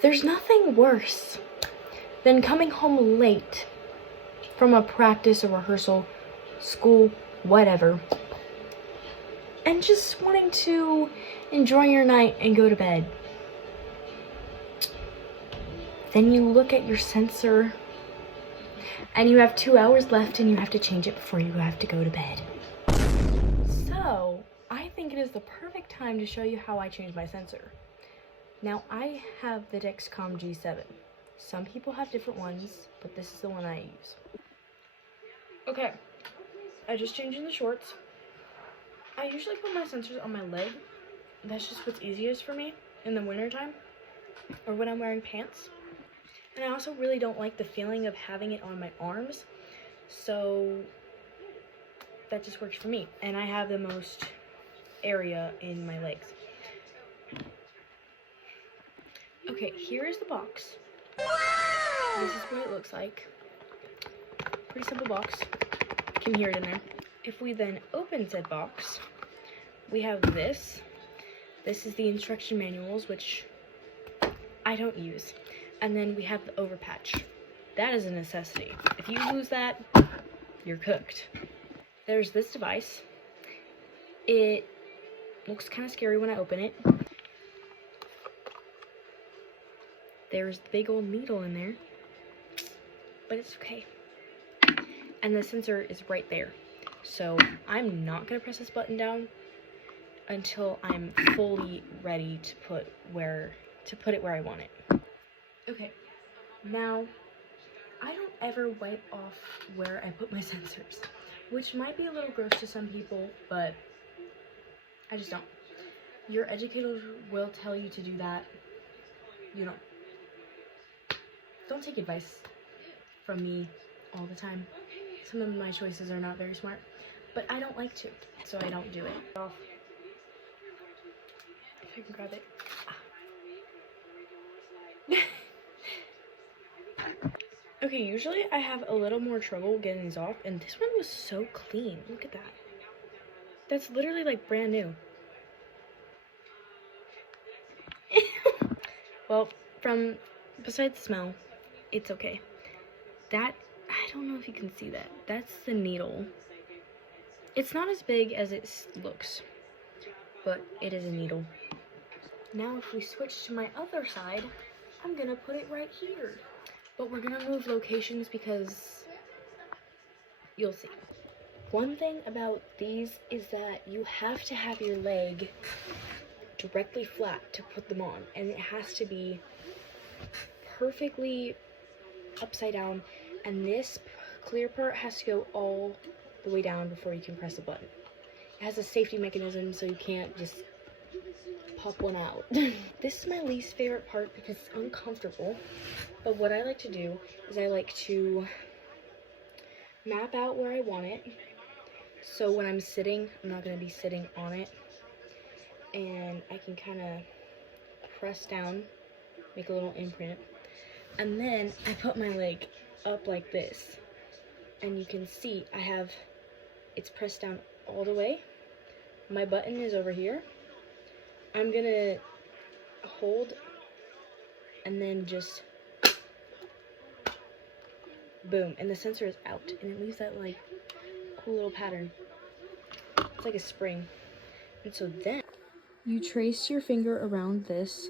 There's nothing worse than coming home late from a practice, a rehearsal, school, whatever, and just wanting to enjoy your night and go to bed. Then you look at your sensor and you have 2 hours left and you have to change it before you have to go to bed. So I think it is the perfect time to show you how I change my sensor. Now I have the Dexcom G7. Some people have different ones, but this is the one I use. Okay, I just changed in the shorts. I usually put my sensors on my leg. That's just what's easiest for me in the wintertime or when I'm wearing pants. And I also really don't like the feeling of having it on my arms, so that just works for me. And I have the most area in my legs. Okay, here is the box. Wow! This is what it looks like. Pretty simple box. You can hear it in there. If we then open said box, we have this. This is the instruction manuals, which I don't use. And then we have the overpatch. That is a necessity. If you lose that, you're cooked. There's this device. It looks kind of scary when I open it. There's the big old needle in there, but it's okay. And the sensor is right there. So I'm not gonna press this button down until I'm fully ready to put it where I want it. Okay, now I don't ever wipe off where I put my sensors, which might be a little gross to some people, but I just don't. Your educators will tell you to do that. You don't take advice from me all the time. Some of my choices are not very smart, but I don't like to, so I don't do it. If I can grab it. Okay, usually I have a little more trouble getting these off, and this one was so clean. Look at that. That's literally like brand new. Well, besides the smell, it's okay. That, I don't know if you can see that. That's the needle. It's not as big as it looks, but it is a needle. Now if we switch to my other side, I'm gonna put it right here. But we're gonna move locations because you'll see. One thing about these is that you have to have your leg directly flat to put them on, and it has to be perfectly upside down, and this clear part has to go all the way down before you can press the button. It has a safety mechanism, so you can't just pop one out. This is my least favorite part because it's uncomfortable, but what I like to do is I like to map out where I want it, so when I'm sitting, I'm not going to be sitting on it, and I can kind of press down, make a little imprint, and then I put my leg up like this, and you can see it's pressed down all the way. My button is over here. I'm gonna hold and then just boom, and the sensor is out, and it leaves that like cool little pattern. It's like a spring. And so then you trace your finger around this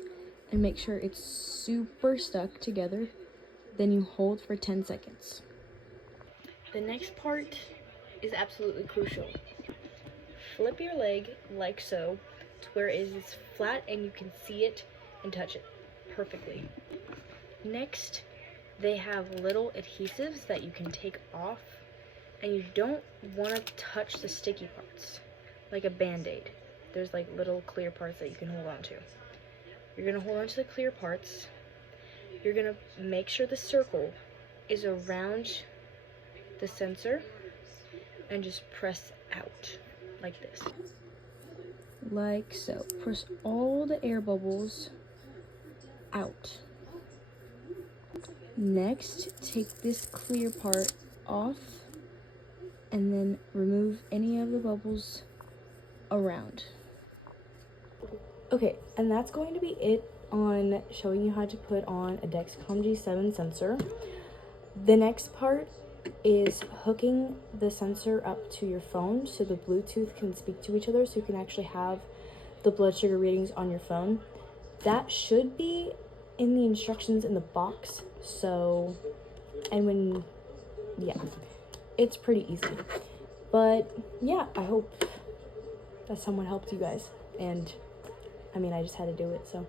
and make sure it's super stuck together. Then you hold for 10 seconds. The next part is absolutely crucial. Flip your leg like so to where it is flat and you can see it and touch it perfectly. Next, they have little adhesives that you can take off, and you don't want to touch the sticky parts like a band-aid. There's like little clear parts that you can hold on to. You're going to hold on to the clear parts. You're going to make sure the circle is around the sensor and just press out like this. Like so. Press all the air bubbles out. Next, take this clear part off and then remove any of the bubbles around. Okay, and that's going to be it on showing you how to put on a Dexcom G7 sensor. The next part is hooking the sensor up to your phone so the Bluetooth can speak to each other, so you can actually have the blood sugar readings on your phone. That should be in the instructions in the box. So, and yeah, it's pretty easy. But yeah, I hope that someone helped you guys. And I mean, I just had to do it, so.